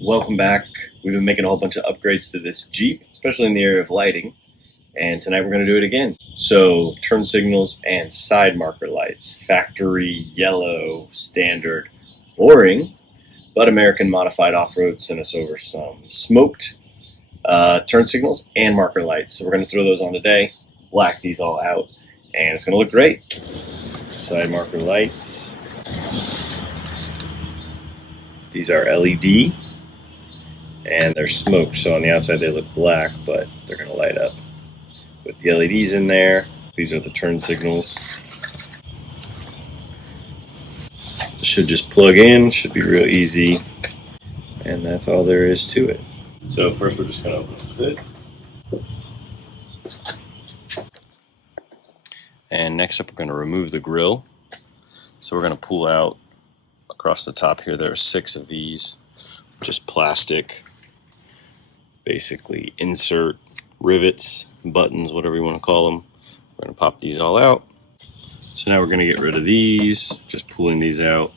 Welcome back. We've been making a whole bunch of upgrades to this Jeep, especially in the area of lighting, and tonight we're going to do it again. So, turn signals and side marker lights, factory yellow, standard, boring, but American modified off-road sent us over some smoked turn signals and marker lights. So we're going to throw those on today, black these all out, and it's going to look great. Side marker lights. These are LED. And they're smoked, so on the outside they look black, but they're going to light up with the LEDs in there. These are the turn signals. Should just plug in, should be real easy, and that's all there is to it. So first we're just going to open the hood. And next up we're going to remove the grill. So we're going to pull out across the top here. There are 6 of these, just plastic. Basically insert rivets, buttons, whatever you want to call them. We're going to pop these all out. So now we're going to get rid of these, just pulling these out.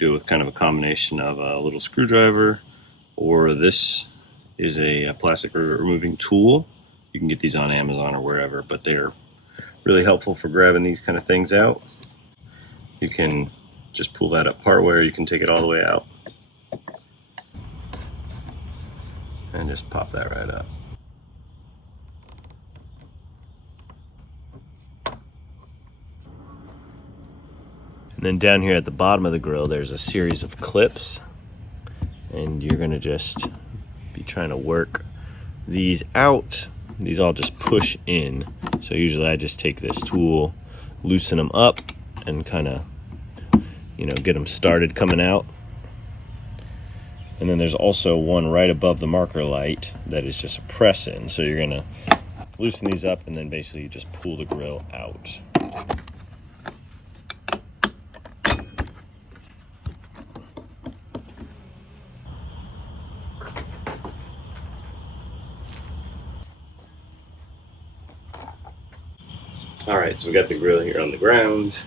Do it with kind of a combination of a little screwdriver, or this is a plastic rivet removing tool. You can get these on Amazon or wherever, but they're really helpful for grabbing these kind of things out. You can just pull that up part where you can take it all the way out. And just pop that right up. And then down here at the bottom of the grill, there's a series of clips, and you're gonna just be trying to work these out. These all just push in. So usually I just take this tool, loosen them up, and kind of, get them started coming out. And then there's also one right above the marker light that is just a press in. So you're gonna loosen these up and then basically just pull the grill out. All right, so we got the grill here on the ground.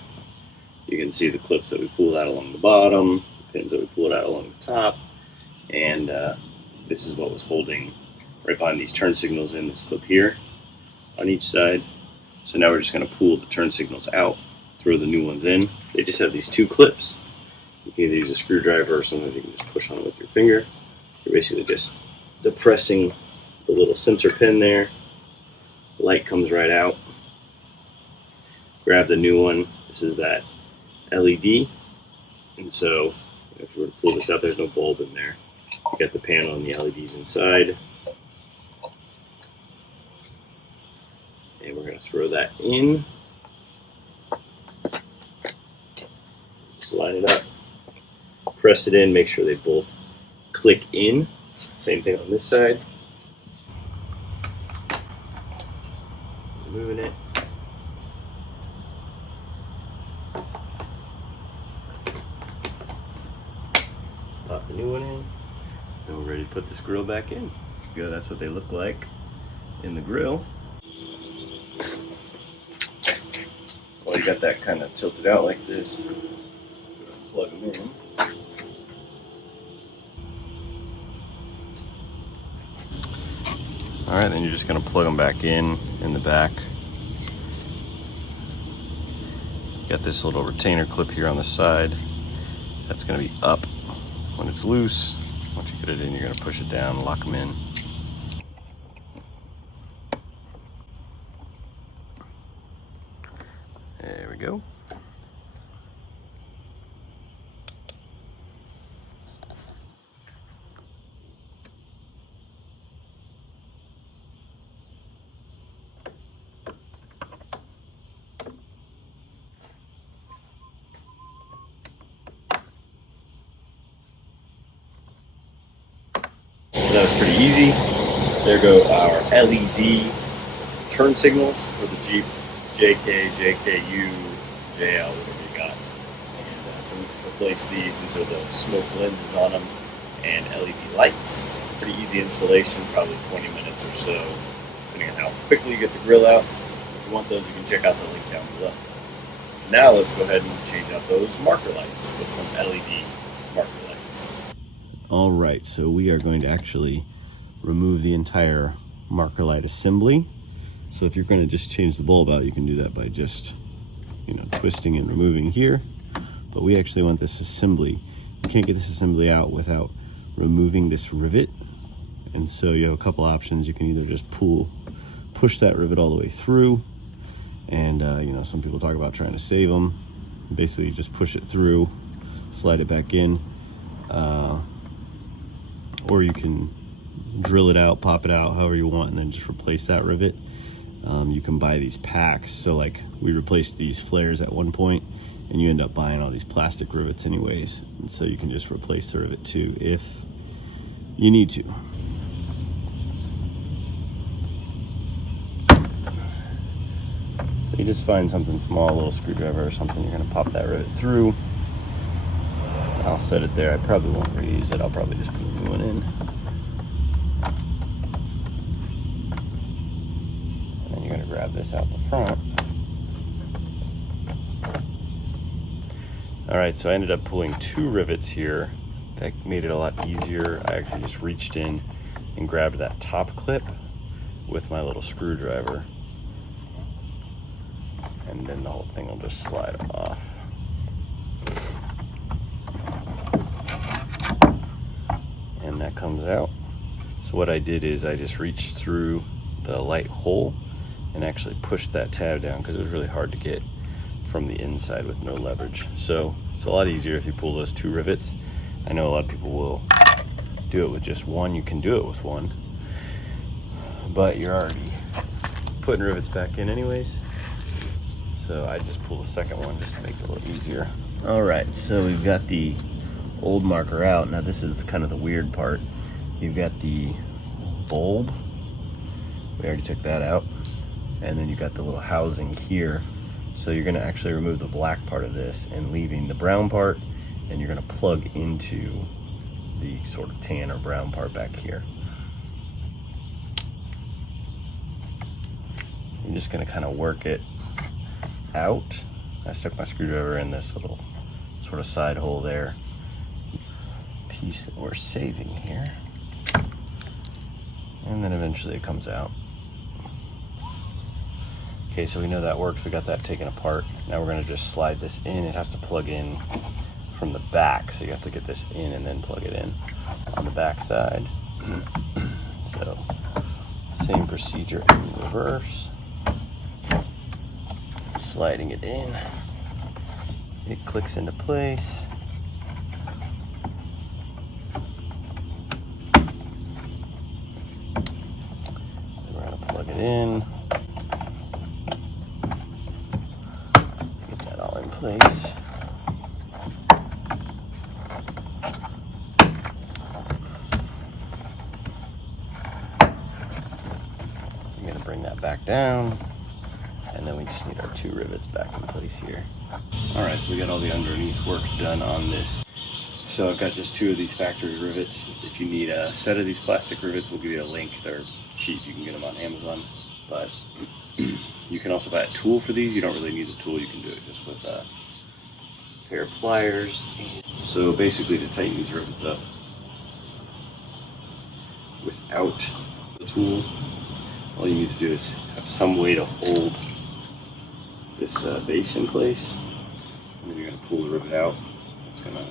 You can see the clips that we pulled out along the bottom, pins that we pulled out along the top. And this is what was holding right behind these turn signals in this clip here on each side. So now we're just going to pull the turn signals out, throw the new ones in. They just have these 2 clips. You can either use a screwdriver or sometimes you can just push on it with your finger. You're basically just depressing the little center pin there. The light comes right out. Grab the new one. This is that LED. And so if we were to pull this out, there's no bulb in there. You got the panel and the LEDs inside. And we're going to throw that in. Just line it up. Press it in, make sure they both click in. Same thing on this side. Moving it. Pop the new one in. And we're ready to put this grill back in. Go, that's what they look like in the grill. Well, you got that kind of tilted out like this. Plug them in. All right, then you're just going to plug them back in the back. Got this little retainer clip here on the side. That's going to be up when it's loose. Once you get it in, you're going to push it down, lock them in. There we go. That was pretty easy. There go our LED turn signals for the Jeep JK, JKU, JL, whatever you got. And so we just replace these. These are the smoke lenses on them and LED lights. Pretty easy installation, probably 20 minutes or so, depending on how quickly you get the grill out. If you want those, you can check out the link down below. Now let's go ahead and change out those marker lights with some LED marker lights. All right, so we are going to actually remove the entire marker light assembly. So if you're going to just change the bulb out, you can do that by just, twisting and removing here. But we actually want this assembly. You can't get this assembly out without removing this rivet. And so you have a couple options. You can either just push that rivet all the way through. And, some people talk about trying to save them. Basically, you just push it through, slide it back in. Or you can drill it out, pop it out, however you want, and then just replace that rivet. You can buy these packs. So like we replaced these flares at one point, and you end up buying all these plastic rivets anyways. And so you can just replace the rivet too if you need to. So you just find something small, a little screwdriver or something, you're gonna pop that rivet through. I'll set it there. I probably won't reuse it. I'll probably just put a new one in. And then you're gonna grab this out the front. All right, so I ended up pulling 2 rivets here. That made it a lot easier. I actually just reached in and grabbed that top clip with my little screwdriver. And then the whole thing will just slide off. And that comes out. So what I did is I just reached through the light hole and actually pushed that tab down because it was really hard to get from the inside with no leverage. So it's a lot easier if you pull those 2 rivets. I know a lot of people will do it with just one. You can do it with one, but you're already putting rivets back in anyways. So I just pull the second one just to make it a little easier. All right, so we've got the old marker out. Now this is kind of the weird part. You've got the bulb. We already took that out. And then you've got the little housing here. So you're gonna actually remove the black part of this and leaving the brown part, and you're gonna plug into the sort of tan or brown part back here. I'm just gonna kind of work it out. I stuck my screwdriver in this little sort of side hole there. Piece that we're saving here. And then eventually it comes out. Okay, so we know that works. We got that taken apart. Now we're gonna just slide this in. It has to plug in from the back, so you have to get this in and then plug it in on the back side. So same procedure in reverse. Sliding it in. It clicks into place. Then we're gonna plug it in. Get that all in place. I'm gonna bring that back down. And then we just need our 2 rivets back in place here. All right, so we got all the underneath work done on this. So I've got just 2 of these factory rivets. If you need a set of these plastic rivets, we'll give you a link. They're cheap, you can get them on Amazon. But you can also buy a tool for these. You don't really need the tool, you can do it just with a pair of pliers. So basically to tighten these rivets up without the tool, all you need to do is have some way to hold this base in place. And then you're going to pull the rivet out. It's going to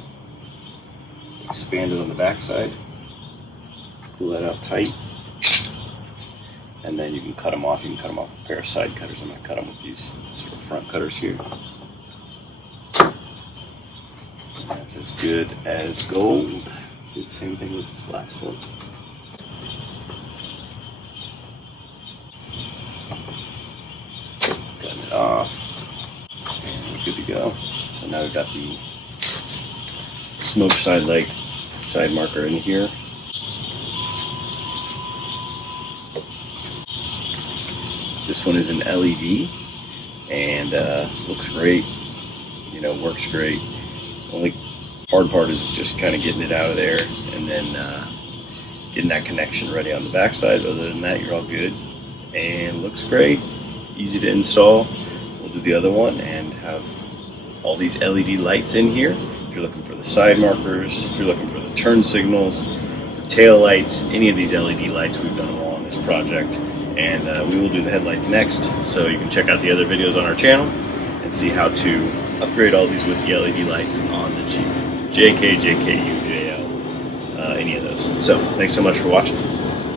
expand it on the back side. Pull that out tight. And then you can cut them off. You can cut them off with a pair of side cutters. I'm going to cut them with these sort of front cutters here. That's as good as gold. Do the same thing with this last one. Cutting it off. And we're good to go. So now we've got the smoke side light side marker in here. This one is an LED and looks great, works great. The only hard part is just kind of getting it out of there and then getting that connection ready on the back side. Other than that, you're all good and looks great, easy to install. We'll do the other one and have all these LED lights in here. If you're looking for the side markers, if you're looking for the turn signals, tail lights, any of these LED lights. We've done them all on this project, and we will do the headlights next. So you can check out the other videos on our channel and see how to upgrade all these with the LED lights on the Jeep JK, JKU, JL, any of those. So thanks so much for watching.